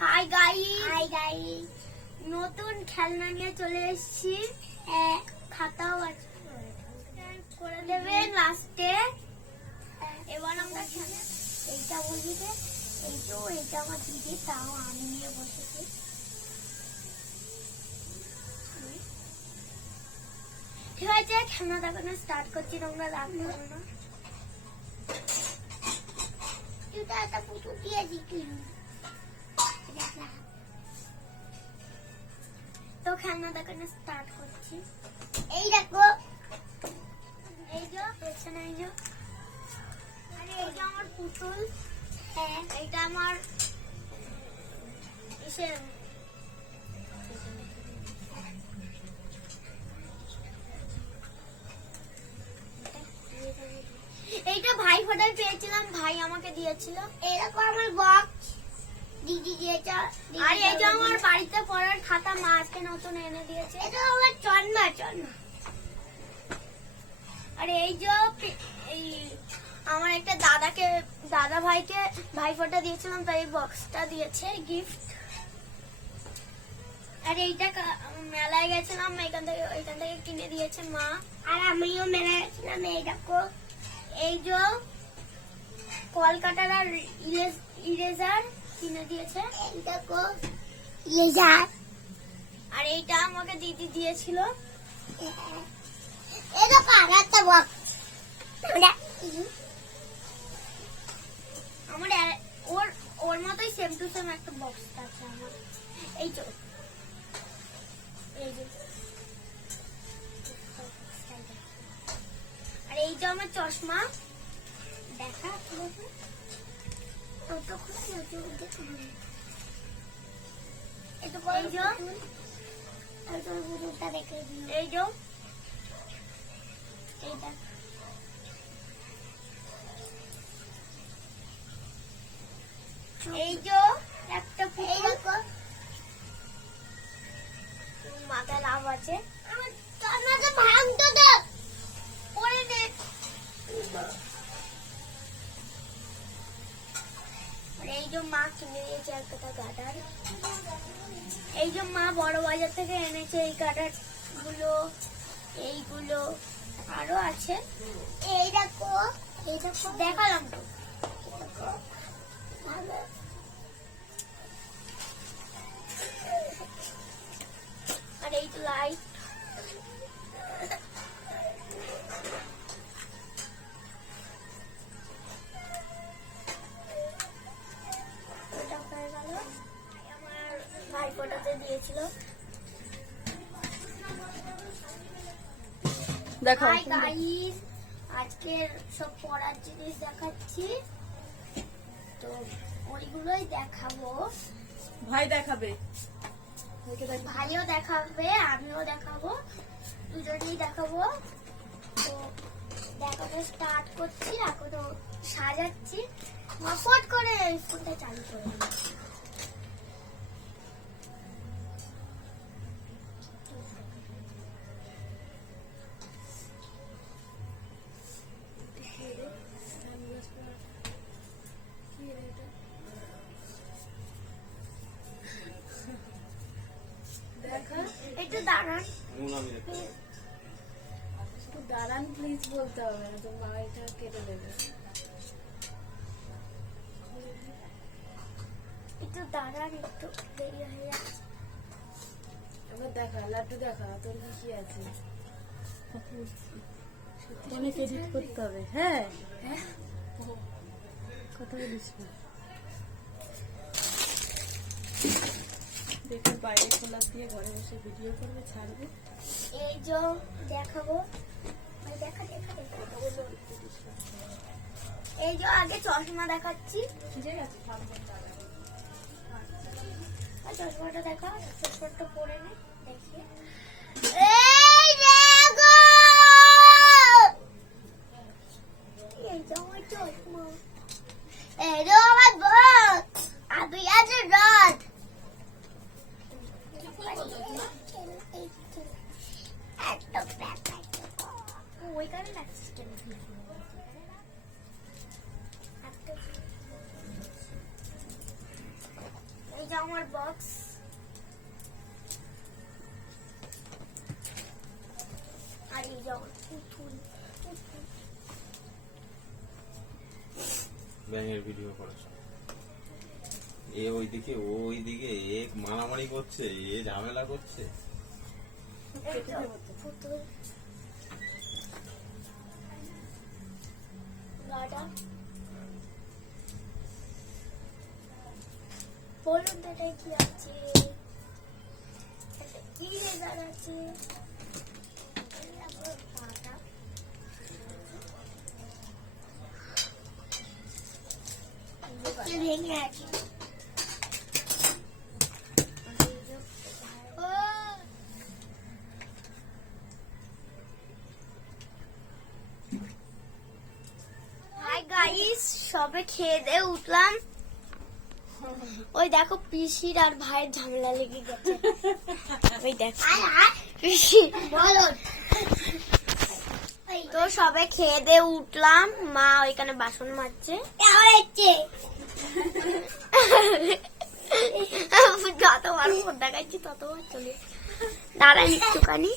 Hi guys নতুন খেলনা নিয়ে চলে এসেছি। খাতাও আছে করে দেবেন লাস্টে। এবার আমরা এইটা বলবি যে এইটা আমার দিদি, তাও আমি নিয়ে বসেছি। ঠিক আছে, খেলনা দেখানো স্টার্ট করছি, তোমরা রাখতে পারো না। এটা একটা পুতুল দিয়েছি তো খেলনা দেখানো স্টার্ট করছি। এই দেখো, এই যে পেছনে, এই যে আরে এই যে আমার পুতুল। হ্যাঁ, এইটা আমার এসে এইটা ভাই ফোটায় পেয়েছিলাম, ভাই আমাকে দিয়েছিল। এরকম আমার বক্স দিদি দিয়েছে। আর এই যে আমার বাড়িতে পড়ার খাতা মা আজকে নতুন এনে দিয়েছে। এটা আমার চন্না। আর এই যে এই আমার একটা দাদা ভাইকে ভাই ফোটা দিয়েছিলাম, তাই এই বক্সটা দিয়েছে গিফট। আর এইটা মেলায় গেছিলাম, এখান থেকে কিনে দিয়েছে মা। আর আমিও মেলায় গেছিলাম। এই দেখো, এই যে কলকাতার আর ইরেজার কিনে দিয়েছে। এই দেখো ইরেজার। আর এইটা আমাকে দিদি দিয়েছিল। এই দেখো আর একটা বক্স। আমার ওর মতোই সেম টু সেম একটা বক্স আছে আমার। এই যে আর এই যে আমার চশমা দেখা এই যে এইটা এই যে একটা মাথায় লাভ আছে। আমার চশমাটা ভাঙতো তো পরে নে। এই যে মা কিনে দিয়েছে একটা গাডার। এই যে মা বড় বাজার থেকে এনেছে এই গাডার গুলো, এইগুলো আরো আছে। এই দেখো দেখালাম তো। আর এই তো লাইট। আমার ভাই ফোটাতে দিয়েছিল। হাই গাইস, আজকের সব পড়ার জিনিস দেখাচ্ছি, তো ওইগুলোই দেখাবো। ভাই দেখাবে, ভাইও দেখাবে, আমিও দেখাবো, দুজনেই দেখাবো। তো দেখাতে স্টার্ট করছি, এখনো সাজাচ্ছি। ফট করে ফোনটা চালু করে দিই। একটু দাঁড়ান প্লিজ, বলতে হবে না তো, মা এটা কেটে দেবে। একটু দাঁড়ান, একটু দেরি হয়ে যাচ্ছে। এবার দেখা, লাড্ডু দেখা, তোর কি আছে অনেক এডিট করতে হবে। হ্যাঁ, কথা বলিস না, দেখে বাইরে খোলা দিয়ে ঘরে বসে ভিডিও করবে, ছাড়বে। এই যে দেখাবো, এই যে আগে চশমা দেখাচ্ছি। চশমাটা দেখা, চশমাটা পরে নে দেখি। এই দেখো, এই যে আমার চশমা। এই যে আমার বক, আমি আছে রথ। ওইখানে লাগছে কেন? এই যে আমার বক্স। আর এই যে আমার পুতুল। ব্যাঙের ভিডিও করেছো, এ ওইদিকে ও ওইদিকে, এ মারামারি করছে, এ ঝামেলা করছে। এই তো পুতুল। গাডা বলুন তো এটাই কি আছে? একটা ইরেজার আছে। তারপর পাটা। ভেঙে আছে। ও হাই গাইস, সবে খেয়ে দিয়ে উঠলাম। ওই দেখো পিসির আর ভাইয়ের ঝামেলা লেগে গেছে। ওই দেখো পিসি বলো। তো সবে খেয়ে দিয়ে উঠলাম, মা ওইখানে বাসন মাজছে। যতবার ফোন দেখাচ্ছি ততবার চলে দাঁড়ান একটুখানি।